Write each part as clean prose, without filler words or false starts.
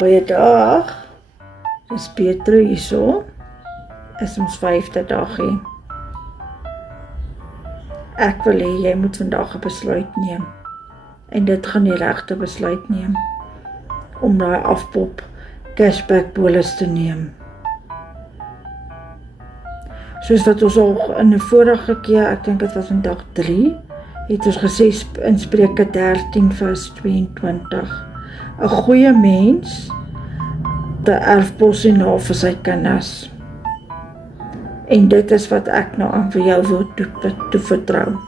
Goeiedag, dis Petro hierso, is ons 5de dag hier. Ek wil hê jy moet vandag 'n besluit neem, en dit gaan die regte besluit neem, om daai afpop cashback polis te neem. Soos wat ons al in 'n vorige keer, ek dink dit was in dag 3, het ons gesê in Spreuke 13 vers 22, 'n goeie mens te erfpos en na vir sy kinders. En dit is wat ek nou aan vir jou wil toevertrou.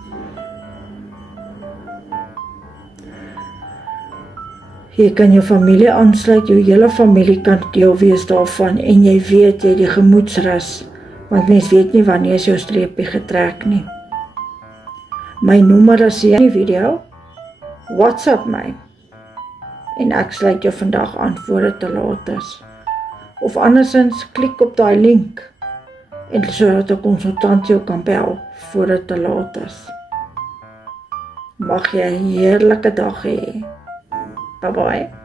Jy kan jou familie aansluit, jou hele familie kan deel wees daarvan, en jy weet jy die gemoedsrus, want mens weet nie wanneer is jou streepie getrek nie. My nommer is hier in die video, WhatsApp my, en ek sluit jou vandag aan voor dit te laat is. Of andersins, klik op daai link, en sodat 'n konsultant jou kan bel voor dit te laat is. Mag jy 'n heerlike dag hê. Bye bye.